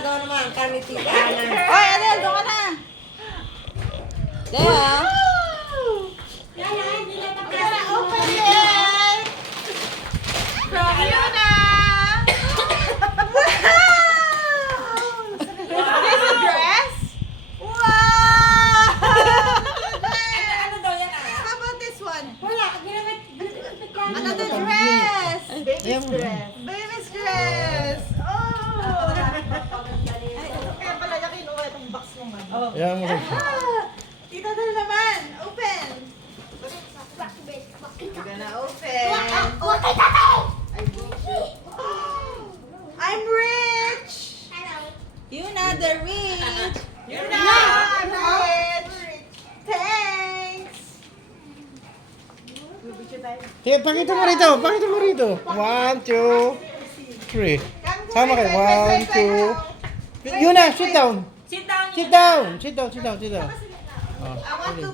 daw naman kami tita Ana. Oy, Adel, doon ka na. There. Open it! From Yuna! There's a dress? Wow! Ano daw yan, Ana? How about this one? Wala, ginamit. Another dress! Baby's dress. Baby's dress! Oh! Kaya pala niya kinuha itong box mong ano. Ayan mo. Tita Del naman! Open! We're gonna open. I'm rich! Yuna, the rich. You're not! I'm rich! Thanks! Sige, pakita mo rito. Pakita mo rito. 1, 2, 3. Sama kayo. 1, 2. Yuna, sit down. Sit down. Sit down. Sit down. Sit down. Sit down. Oh, I want to